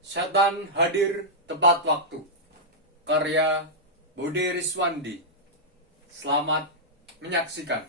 Setan hadir tepat waktu. Karya Budi Riswandi. Selamat menyaksikan.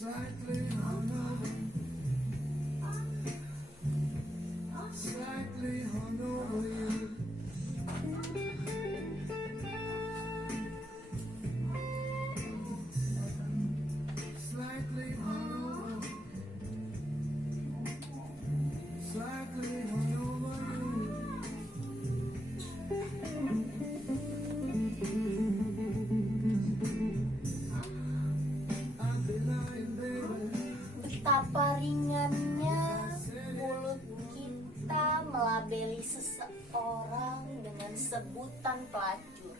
Slightly hungover, slightly hungover you. Slightly hungover, slightly hungover you. I've been lying, baby. Betapa ringannya mulut kita melabeli seseorang dengan sebutan pelacur.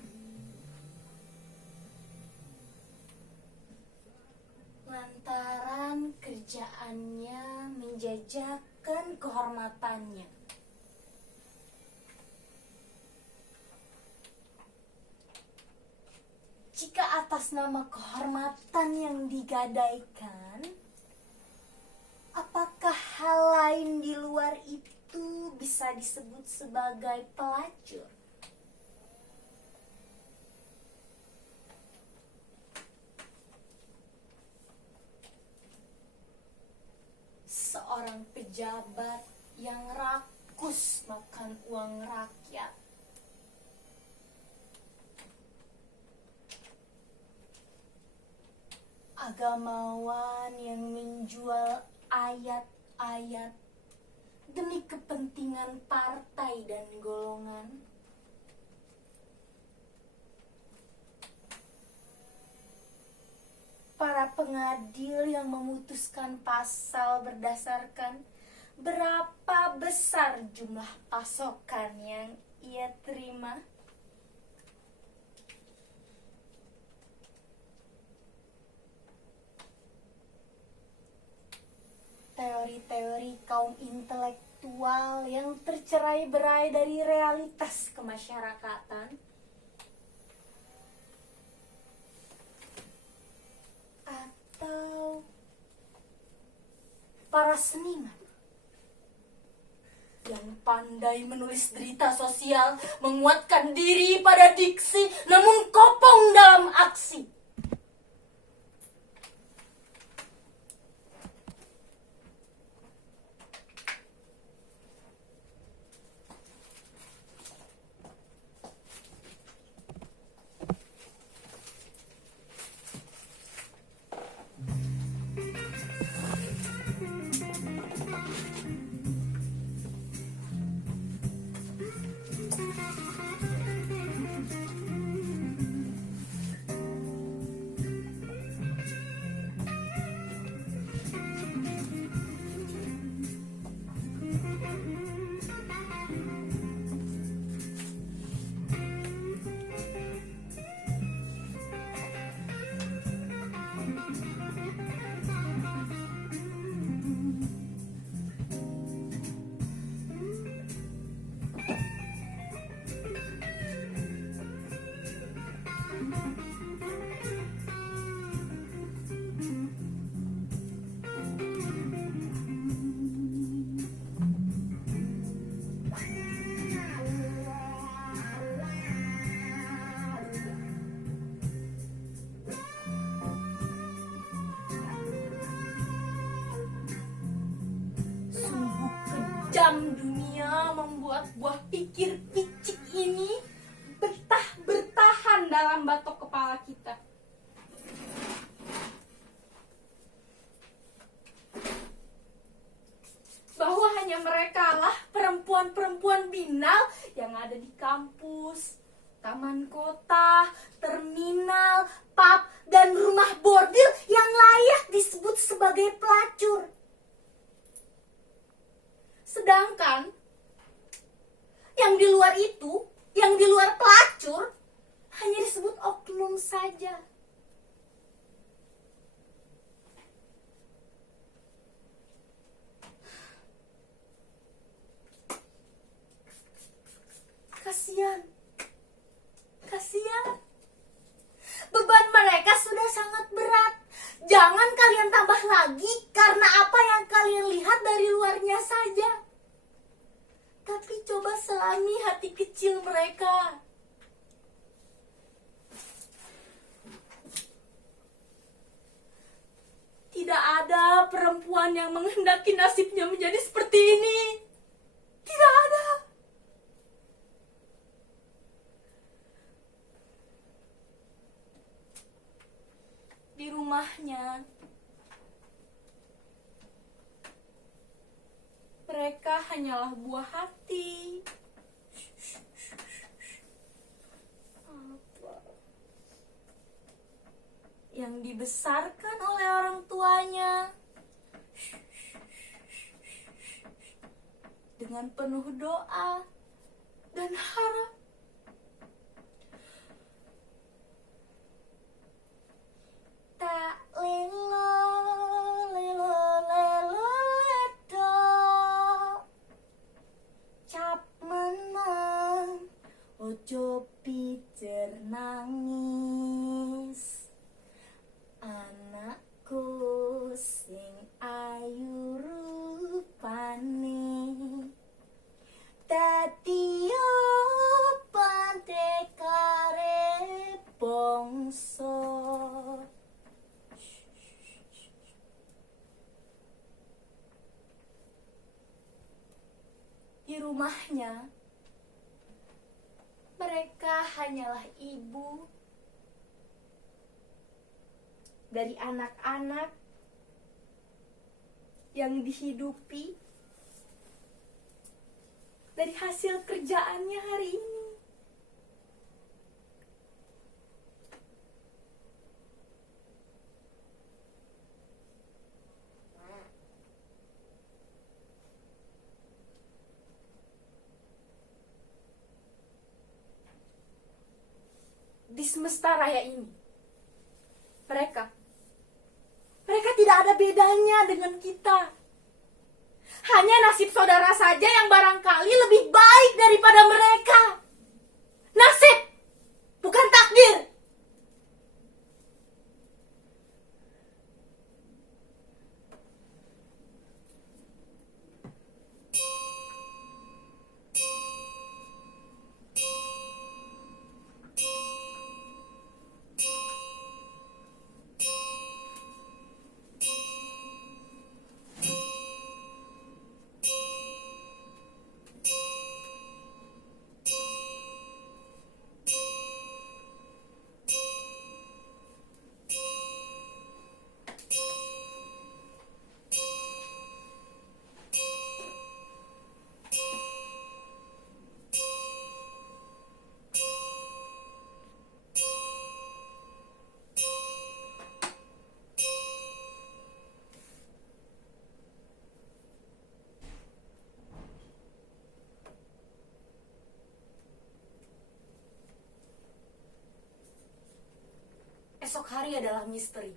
Lantaran kerjaannya menjajakan kehormatannya. Jika atas nama kehormatan yang digadaikan, apakah hal lain di luar itu bisa disebut sebagai pelacur? Seorang pejabat yang rakus makan uang rakyat. Agamawan yang menjual ayat-ayat demi kepentingan partai dan golongan. Para pengadil yang memutuskan pasal berdasarkan berapa besar jumlah pasokan yang ia terima. Teori-teori kaum intelektual yang tercerai-berai dari realitas kemasyarakatan, atau para seniman yang pandai menulis derita sosial, menguatkan diri pada diksi, namun kopong dalam aksi. Kejam dunia membuat buah pikir picik ini bertahan dalam batok kepala kita. yang ada di kampus, taman kota, terminal, pub, dan rumah bordil yang layak disebut sebagai pelacur. Sedangkan yang di luar itu, yang di luar pelacur, hanya disebut oknum saja. Kasihan. Kasihan. Beban mereka sudah sangat berat. Jangan kalian tambah lagi karena apa yang kalian lihat dari luarnya saja. Tapi coba selami hati kecil mereka. Tidak ada perempuan yang menghendaki nasibnya menjadi seperti ini. Tidak ada. Di rumahnya, mereka hanyalah buah hati. Apa? Yang dibesarkan oleh orang tuanya dengan penuh doa dan harap. Tak lelo lelo lelo ledo cap menang ojo pijer nangis anakku sing ayu rupane dadi pandekare bangsa. Di rumahnya, mereka hanyalah ibu dari anak-anak yang dihidupi dari hasil kerjaannya hari ini. Di semesta raya ini, mereka tidak ada bedanya dengan kita. Hanya nasib saudara saja yang barangkali lebih baik daripada mereka. Nasib, bukan takdir. Esok hari adalah misteri.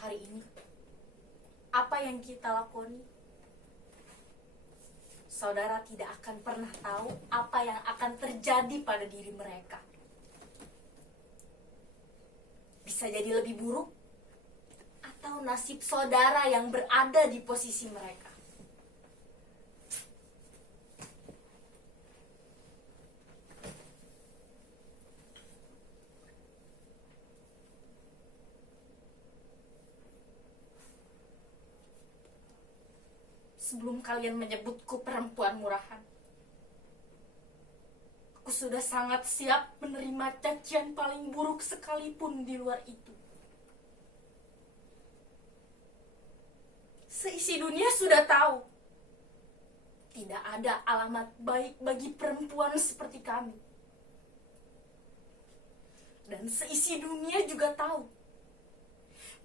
Hari ini, apa yang kita lakoni, saudara tidak akan pernah tahu apa yang akan terjadi pada diri mereka. Bisa jadi lebih buruk, atau nasib saudara yang berada di posisi mereka. Sebelum kalian menyebutku perempuan murahan, aku sudah sangat siap menerima cacian paling buruk sekalipun di luar itu. Seisi dunia sudah tahu Tidak ada alamat baik bagi perempuan seperti kami. Dan seisi dunia juga tahu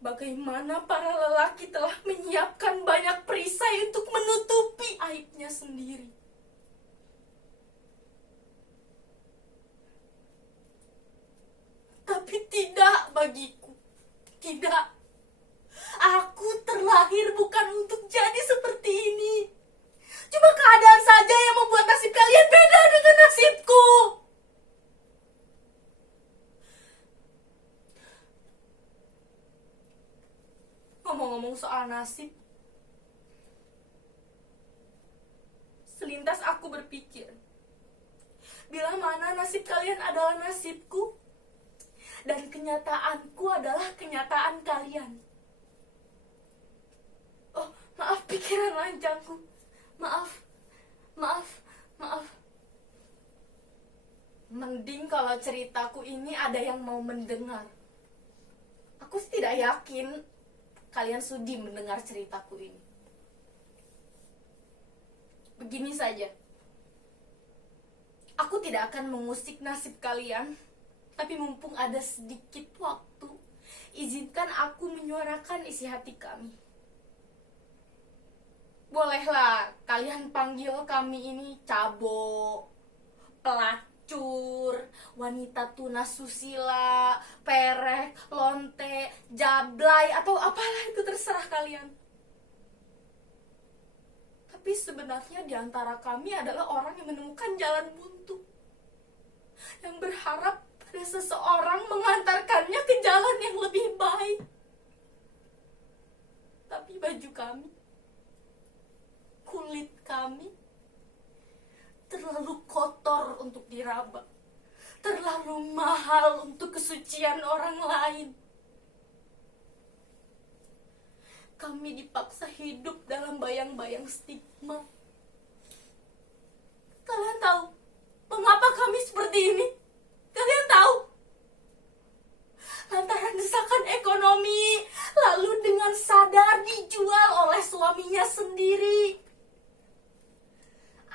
bagaimana para lelaki telah menyiapkan banyak perisai untuk menutupi aibnya sendiri. Tapi tidak bagiku. Tidak. Aku terlahir bukan untuk jadi seperti ini. Cuma keadaan saja yang membuat nasib kalian beda dengan nasibku. Ngomong-ngomong soal nasib, selintas aku berpikir, bila mana nasib kalian adalah nasibku, dan kenyataanku adalah kenyataan kalian. Oh, maaf pikiran lancangku. Maaf. Mending kalau ceritaku ini ada yang mau mendengar. Aku sih tidak yakin kalian sudi mendengar ceritaku ini. Begini saja. Aku tidak akan mengusik nasib kalian, tapi mumpung ada sedikit waktu, izinkan aku menyuarakan isi hati kami. Bolehlah kalian panggil kami ini cabo, pelacur, wanita tunas susila, perek, lonte, jablay, atau apalah itu terserah kalian. Tapi sebenarnya di antara kami adalah orang yang menemukan jalan buntu, yang berharap pada seseorang mengantarkannya ke jalan yang lebih baik. Tapi baju kami, kulit kami terlalu kotor untuk diraba, terlalu mahal untuk kesucian orang lain. Kami dipaksa hidup dalam bayang-bayang stigma. Kalian tahu mengapa kami seperti ini? Kalian tahu? Lantaran desakan ekonomi, lalu dengan sadar dijual oleh suaminya sendiri.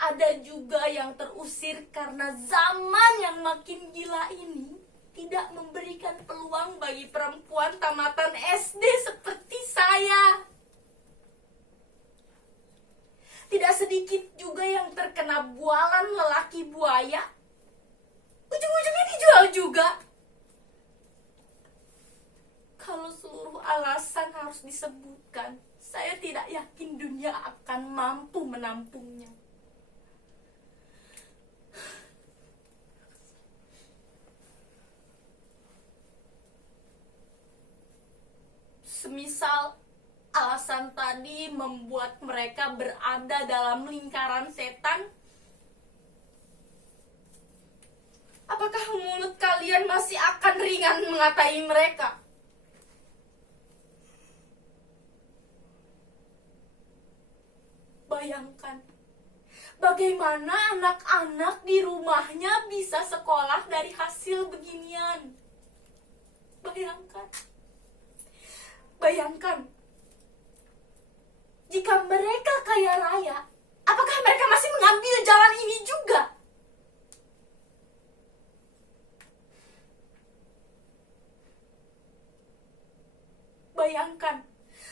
Ada juga yang terusir karena zaman yang makin gila ini tidak memberikan peluang bagi perempuan tamatan SD seperti saya. Tidak sedikit juga yang terkena bualan lelaki buaya. Ujung-ujungnya dijual juga. Kalau seluruh alasan harus disebutkan, saya tidak yakin dunia akan mampu menampungnya. Semisal alasan tadi membuat mereka berada dalam lingkaran setan, apakah mulut kalian masih akan ringan mengatai mereka? Bayangkan, bagaimana anak-anak di rumahnya bisa sekolah dari hasil beginian. Bayangkan, jika mereka kaya raya, apakah mereka masih mengambil jalan ini juga? Bayangkan,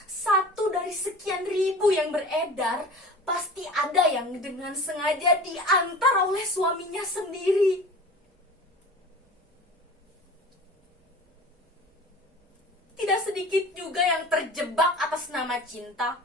satu dari sekian ribu yang beredar, pasti ada yang dengan sengaja diantar oleh suaminya sendiri. Tidak sedikit juga yang terjebak atas nama cinta.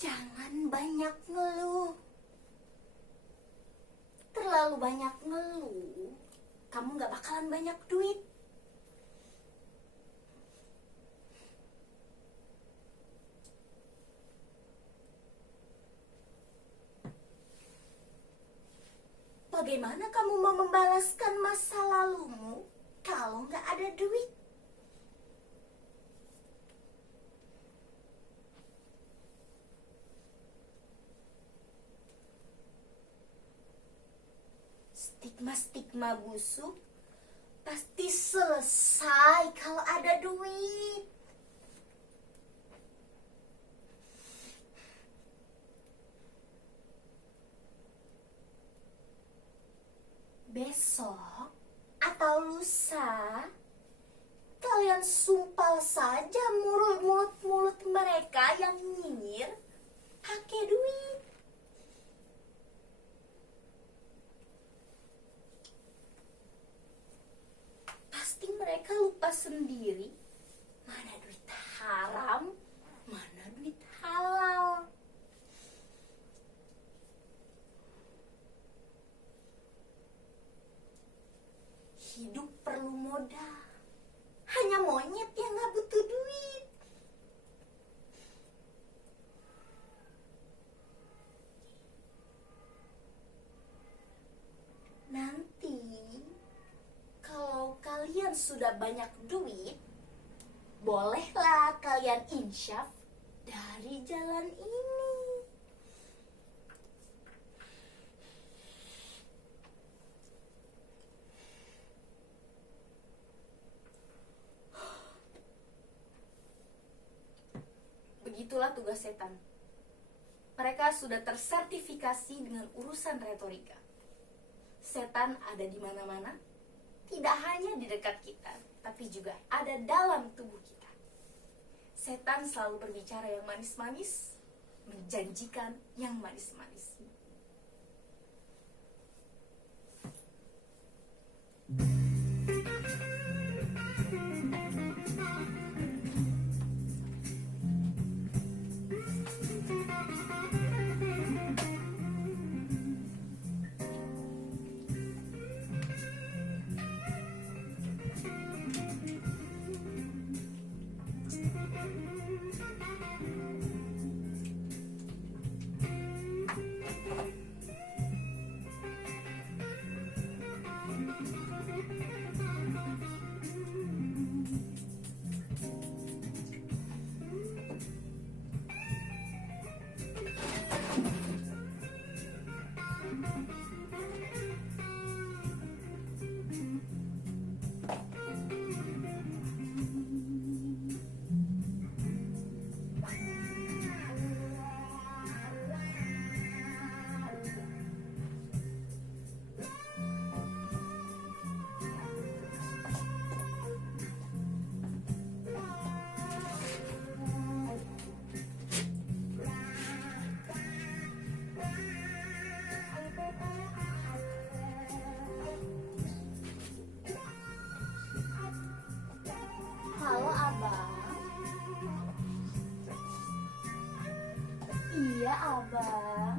Jangan banyak ngeluh. Terlalu banyak ngeluh, kamu gak bakalan banyak duit. Bagaimana kamu mau membalaskan masa lalumu kalau nggak ada duit? Stigma-stigma busuk pasti selesai kalau ada duit. Besok atau lusa, kalian sumpal saja mulut-mulut mereka yang nyinyir pakai duit. Pasti mereka lupa sendiri mana duit haram, mana duit halal. Hidup perlu modal. Hanya monyet yang gak butuh duit. Nanti kalau kalian sudah banyak duit, bolehlah kalian insyaf dari jalan ini. Begitulah tugas setan. Mereka sudah tersertifikasi dengan urusan retorika. Setan ada di mana-mana, tidak hanya di dekat kita, tapi juga ada dalam tubuh kita. Setan selalu berbicara yang manis-manis, menjanjikan yang manis-manis. Halo abang. Iya abang.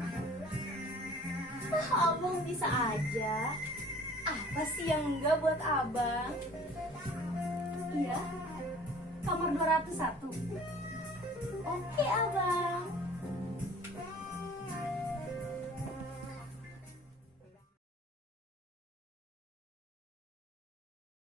Abang bisa aja. Apa sih yang enggak buat abang? Iya, kamar 201. Oke abang.